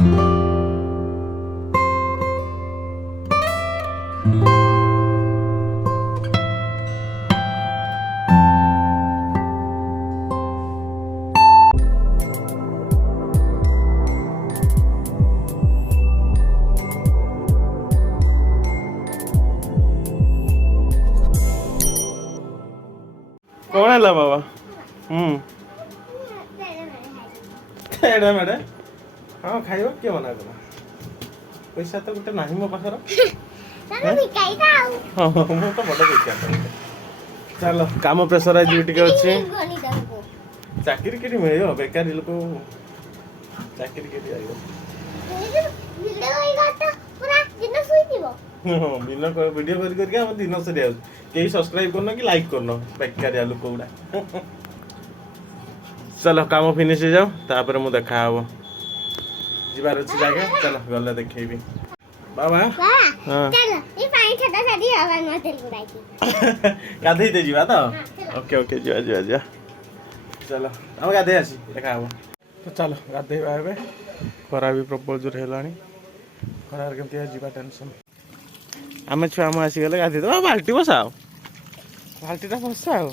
कौन है बाबा एडा मेडे हाँ खाइबा के मना करा पैसा तो गोटे नाही मो पाखर हाँ मो तो बड़ पैसा चलो काम प्रेशर आज टिके अच्छे चाकरी के मिल बेकारी लोक चाकरी के वीडियो करके दिन सरी कहीं सब्सक्राइब करना कि लाइक करना बेकारिया लोक गुड़ा चलो काम फिनिश हो जाओ तापर मु देखा हम जीवार अच्छी जगह चलो गले देखेबी बाबा गाधे दे जीवा तो ओके ओके जीवा जीवा जीवा चलो हम गाधे आसी देखा हम तो चलो गाधे आवे खरा भी प्रबल जोर हेलानी खरार केमती जीवा टेंशन आम छुआ आम आसीगले गाधे दो बाल्टी बसाओ बाल्टीटा बसाओ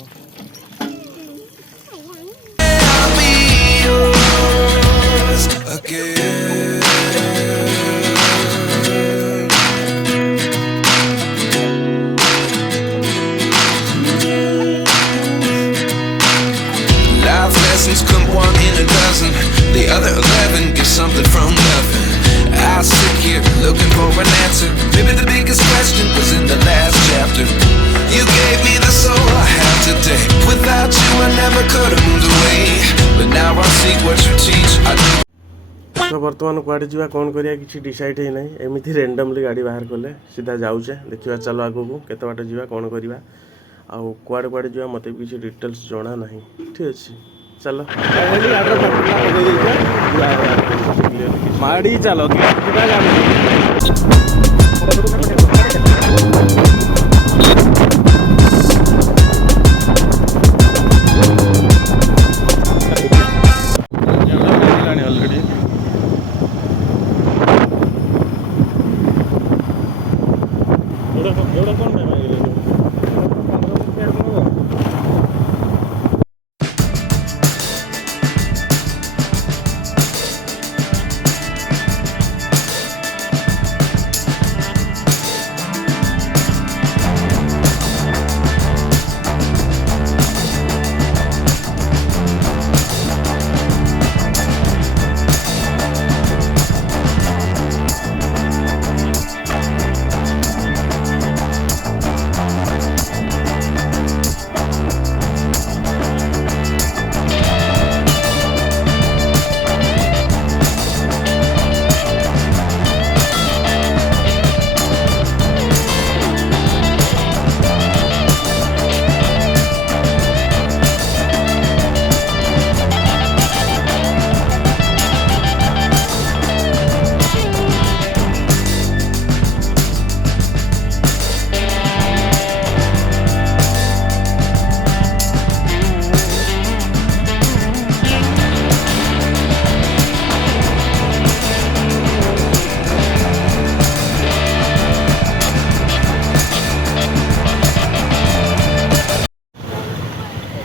Come 1 in a dozen, the other 11 get something from nothing. I sit here looking for an answer. Maybe the biggest question was in the last chapter. You gave me the soul I have today. Without you I never could have moved away. But now I see what you teach. I do. तो बर्तमान कुआड़े जावा कौन करिया किसी decide है नहीं एमती randomly गाड़ी बाहर कले सीधा जाऊचे देखा चलो आगो को केते बाट जावा कौन करिया आ कुआड़े कुआड़े जावा मते किसी डिटेल्स जणा नहीं ठीक अछि चलो माड़ी चलो ऑलरेडी कौन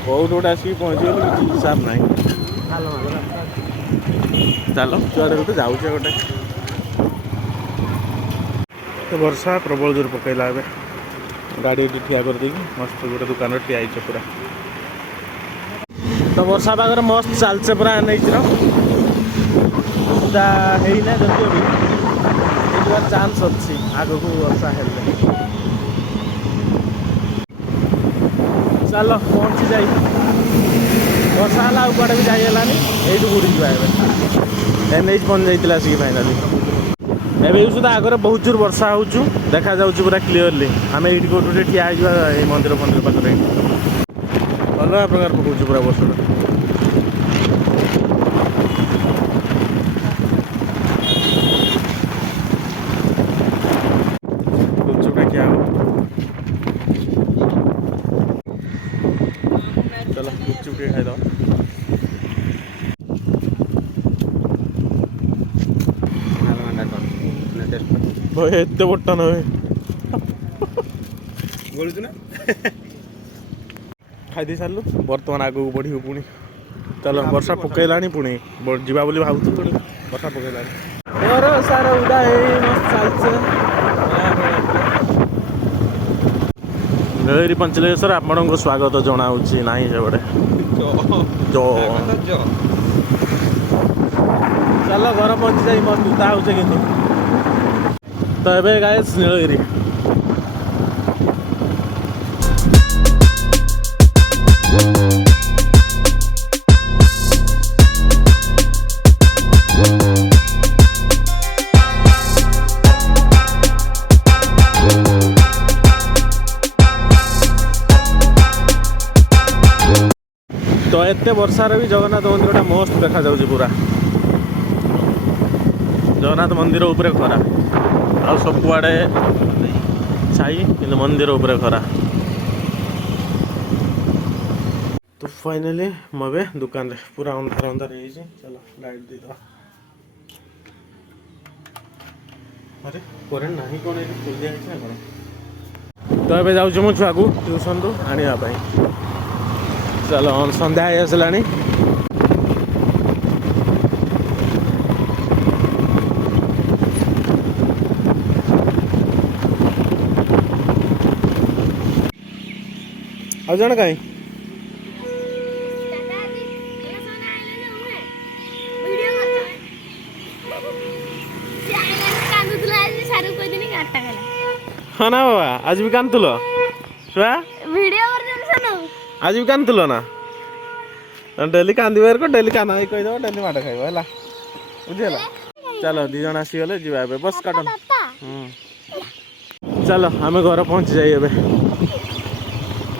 बहुत रोड आसिक पहुँचीगल किसी हिसाब ना चलो जुआड़े तो जाऊे गोटे तो वर्षा प्रबल जोर पकईला गाड़ी ठिया कर दी मस्त गोटे दुकान ठिया पूरा तो वर्षा पागर मस्त चलचे पूरा नहीं पूरा है जदि भी चान्स अच्छी आग को वर्षा हेल्ले चलो पहुँची जाई वर्षा है कड़े भी जाइलानी ये बुड़ी जाए एन एच पहुँच जाइए आसिक फाइनाली एवं सुधा आगे बहुत जोर वर्षा हो देखा जा पूरा क्लीयरली आम ये कौटे ठिया मंदिर फंदिर पाखे अलग प्रकार पकाऊ पूरा वर्षा क्या हो चलो गुपचुप के खाई दो भाई एते बट्टा नहे बोलुछु ना खाई सारू बर्तमान आगू बढ़ू पुणी चल वर्षा पकईलाणी पुणी जा बोली भावुँ पुणी वर्षा पकईलाणी और सारा उदा मस्त चलছে नयरी पंचलेश्वर आपको स्वागत जनाऊँगी ना से जो चल घर पहुँची जाए मस्त उदा हो तो ये गाय नीलगिरी तो एत वर्षार भी जगन्नाथ मंदिर मस्त देखा जाऊँगी पूरा जगन्नाथ मंदिर उपरे खरा आ सबुआड़े छाई कि मंदिर उपरे खरा तो फाइनली मुझे दुकान रे पूरा अंधार अंधार है चलो लाइट दे दो अरे करेन्ट ना कौन ये खोल दिया है कौन तो ये जाऊँ मो छुआ को ट्यूशन रू आने चलो संध्या आसला आ जन कहीं हाँ ना बाबा आज भी कांदुल छुआ आज भी कांदुल ना डेली कांदार को डेली काना कहीदेव डेली माड़ खाइब है बुझीगला चलो दी जन आसीगले जी बस काटन चलो आम घर पहुँची जाइए